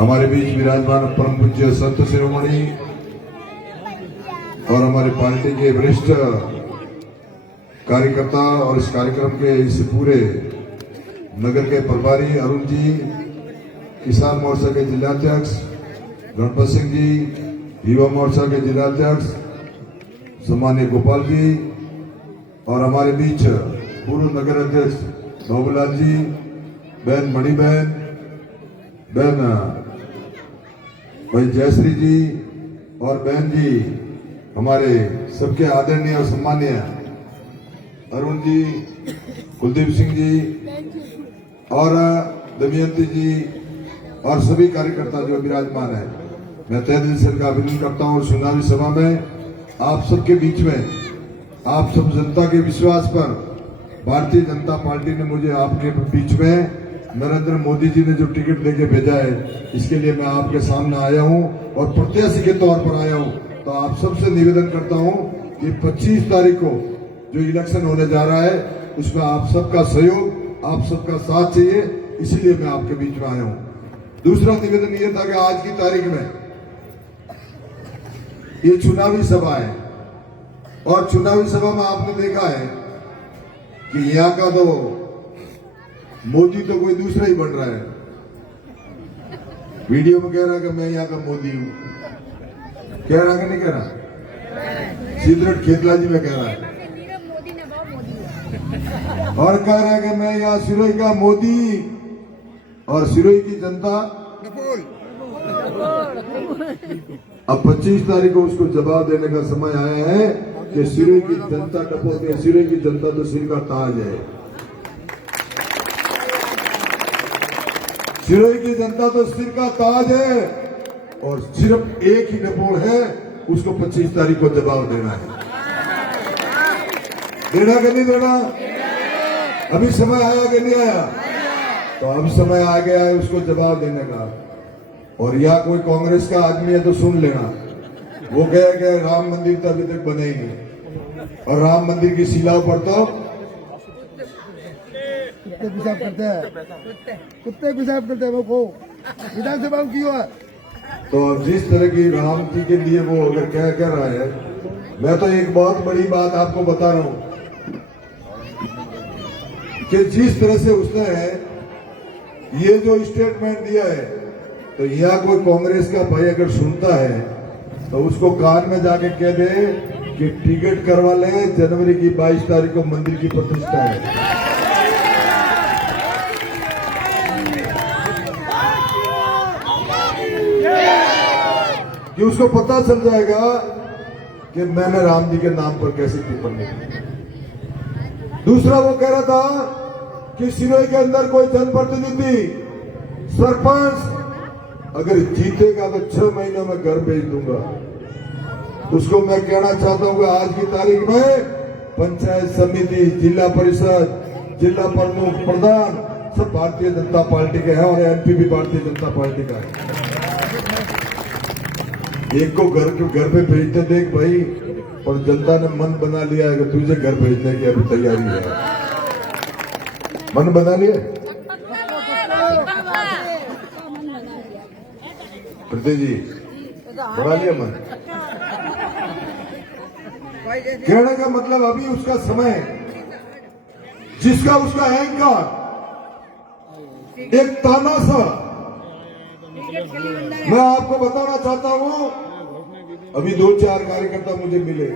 हमारे बीच विराजमान परम पूज्य संत शिरोमणि और हमारी पार्टी के वरिष्ठ कार्यकर्ता और इस कार्यक्रम के इस पूरे नगर के प्रभारी अरुण जी, किसान मोर्चा के जिलाध्यक्ष गणपत सिंह जी, युवा मोर्चा के जिलाध्यक्ष सम्मान्य गोपाल जी और हमारे बीच पूर्व नगर अध्यक्ष बाबूलाल जी, बहन मणि बहन भाई जयश्री जी और बहन जी, हमारे सबके आदरणीय और सम्मानीय अरुण जी, कुलदीप सिंह जी और दमयंती जी और सभी कार्यकर्ता जो विराजमान है, मैं तहे दिल से इनका अभिनंदन करता हूं। और चुनावी सभा में आप सबके बीच में, आप सब जनता के विश्वास पर भारतीय जनता पार्टी ने मुझे आपके बीच में नरेंद्र मोदी जी ने जो टिकट देके भेजा है, इसके लिए मैं आपके सामने आया हूं और प्रत्याशी के तौर पर आया हूं। तो आप सबसे निवेदन करता हूं कि 25 तारीख को जो इलेक्शन होने जा रहा है, उसमें आप सबका सहयोग, आप सबका साथ चाहिए, इसीलिए मैं आपके बीच में आया हूं। दूसरा निवेदन यह था कि आज की तारीख में ये चुनावी सभा है और चुनावी सभा में आपने देखा है कि यहाँ का तो मोदी तो कोई दूसरा ही बन रहा है। वीडियो में कह रहा है कि मैं यहाँ का मोदी हूं, कह रहा कि नहीं कह रहा? सिद्धरथ खेतला जी में कह रहा है और कह रहा है कि मैं यहाँ सिरोही का मोदी और सिरोही की जनता। अब 25 तारीख को उसको जवाब देने का समय आया है कि सिरोही की जनता डपोल में, सिरोही की जनता तो सिर का ताज है, सिरोही की जनता तो सिर का ताज है और सिर्फ एक ही डपोल है, उसको 25 तारीख को जवाब देना है। देना कि नहीं देना? अभी समय आया कि नहीं आया? तो अभी समय आ गया है उसको जवाब देने का। और यहाँ कोई कांग्रेस का आदमी है तो सुन लेना, वो कहे कि राम मंदिर तो अभी तक बने ही नहीं और राम मंदिर की शिलाओं पर तो कुत्ते पेशाब करते हैं, कुत्ते पेशाब करते हैं। वो विधानसभा की हुआ। तो जिस तरह की राम जी के लिए वो अगर कह रहा है, मैं तो एक बहुत बड़ी बात आपको बता रहा हूं कि जिस तरह से उसने ये जो स्टेटमेंट दिया है, तो यहाँ कोई कांग्रेस का भाई अगर सुनता है तो उसको कान में जाके कह दे कि टिकट करवा ले, जनवरी की 22 तारीख को मंदिर की प्रतिष्ठा है। कि उसको पता चल जाएगा कि मैंने राम जी के नाम पर कैसे टिप्पणी की। दूसरा वो कह रहा था कि सिरोही के अंदर कोई जनप्रतिनिधि, सरपंच अगर जीतेगा तो 6 महीनों में घर भेज दूंगा। उसको मैं कहना चाहता हूं कि आज की तारीख में पंचायत समिति, जिला परिषद, जिला प्रमुख, प्रधान सब भारतीय जनता पार्टी के हैं और एमपी भी भारतीय जनता पार्टी का है। एक को घर पे भेजते देख भाई, और जनता ने मन बना लिया है कि तुझे घर भेजने की अभी तैयारी है। मन बना लिया प्रति जी, बना लिया मन। कहने का मतलब अभी उसका समय, जिसका उसका अहंकार एक तानाशाह, मैं आपको बताना चाहता हूं, अभी 2-4 कार्यकर्ता मुझे मिले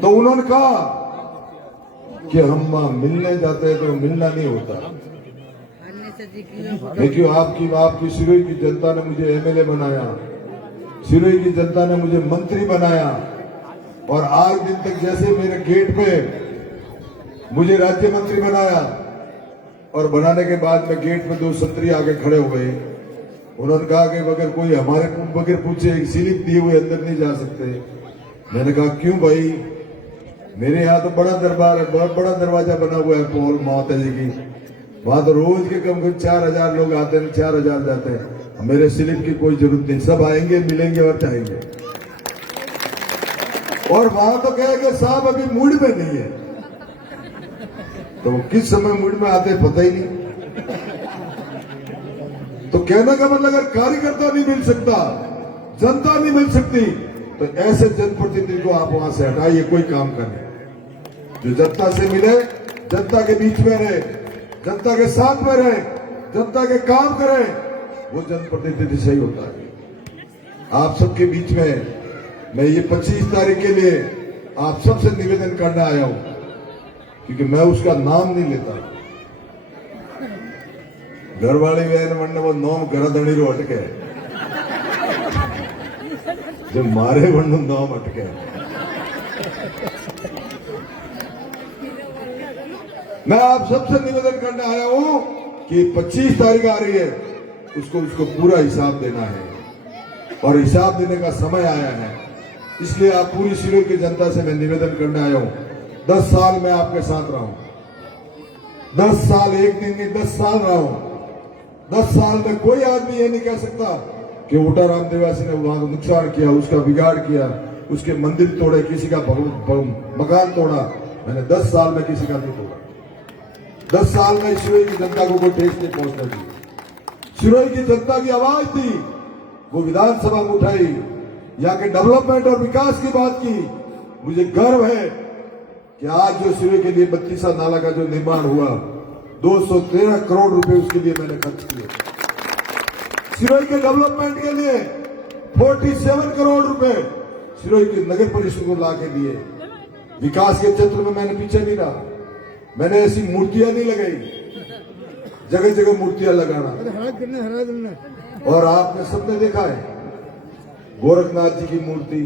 तो उन्होंने कहा कि हम मिलने जाते हैं तो मिलना नहीं होता। देखिए आपकी सिरोही की जनता ने मुझे एमएलए बनाया, सिरोही की जनता ने मुझे मंत्री बनाया और आज दिन तक जैसे मेरे गेट पे मुझे राज्य मंत्री बनाया और बनाने के बाद में गेट में 2 संतरी आगे खड़े हो गए। उन्होंने कहा कि अगर कोई हमारे बगैर पूछे स्लिप दिए हुए अंदर नहीं जा सकते। मैंने कहा क्यों भाई, मेरे यहाँ तो बड़ा दरबार है, बहुत बड़ा दरवाजा बना हुआ है पोल माता जी की, वहां तो रोज के कम 4000 लोग आते हैं, 4000 जाते हैं। मेरे स्लिप की कोई जरूरत नहीं, सब आएंगे, मिलेंगे और जाएंगे। और वहां तो कहे साहब अभी मूड में नहीं है, तो वो किस समय मूड में आते पता ही नहीं। तो तो कहने का मतलब अगर कार्यकर्ता नहीं मिल सकता, जनता नहीं मिल सकती, तो ऐसे जनप्रतिनिधि को आप वहां से हटाइए, कोई काम करें जो जनता से मिले, जनता के बीच में रहे, जनता के साथ में रहे, जनता के काम करे, वो जनप्रतिनिधि सही होता है। आप सबके बीच में मैं ये 25 तारीख के लिए आप सबसे निवेदन करने आया हूं, क्योंकि मैं उसका नाम नहीं लेता। घरवाली बहन वन्ने वो नाम घरधणी रो अटके, जो मारे वन्नु नाम अटके। मैं आप सबसे निवेदन करने आया हूं कि 25 तारीख आ रही है, उसको पूरा हिसाब देना है और हिसाब देने का समय आया है। इसलिए आप पूरी सिरोही की जनता से मैं निवेदन करने आया हूं। 10 साल मैं आपके साथ रहा हूं, 10 साल एक दिन नहीं 10 साल रहा हूं। 10 साल में कोई आदमी ये नहीं कह सकता कि उटा राम देवासी ने वहां नुकसान किया, उसका बिगाड़ किया, उसके मंदिर तोड़े, किसी का मकान तोड़ा। मैंने 10 साल में किसी का नहीं तोड़ा। 10 साल में सिरोही की जनता को कोई ठेस नहीं पहुंचना चाहिए। सिरोही की जनता की आवाज थी, वो विधानसभा में उठाई, यहाँ के डेवलपमेंट और विकास की बात की। मुझे गर्व है कि आज जो सिरोही के लिए 32 नाला का जो निर्माण हुआ, 213 करोड़ रुपए उसके लिए मैंने खर्च किए। सिरोही के डेवलपमेंट के लिए 47 करोड़ रुपए सिरोही के नगर परिषद को ला के दिए। विकास के क्षेत्र में मैंने पीछे नहीं रहा। मैंने ऐसी मूर्तियां नहीं लगाई, जगह जगह मूर्तियां लगाना। और आपने सबने देखा है गोरखनाथ जी की मूर्ति,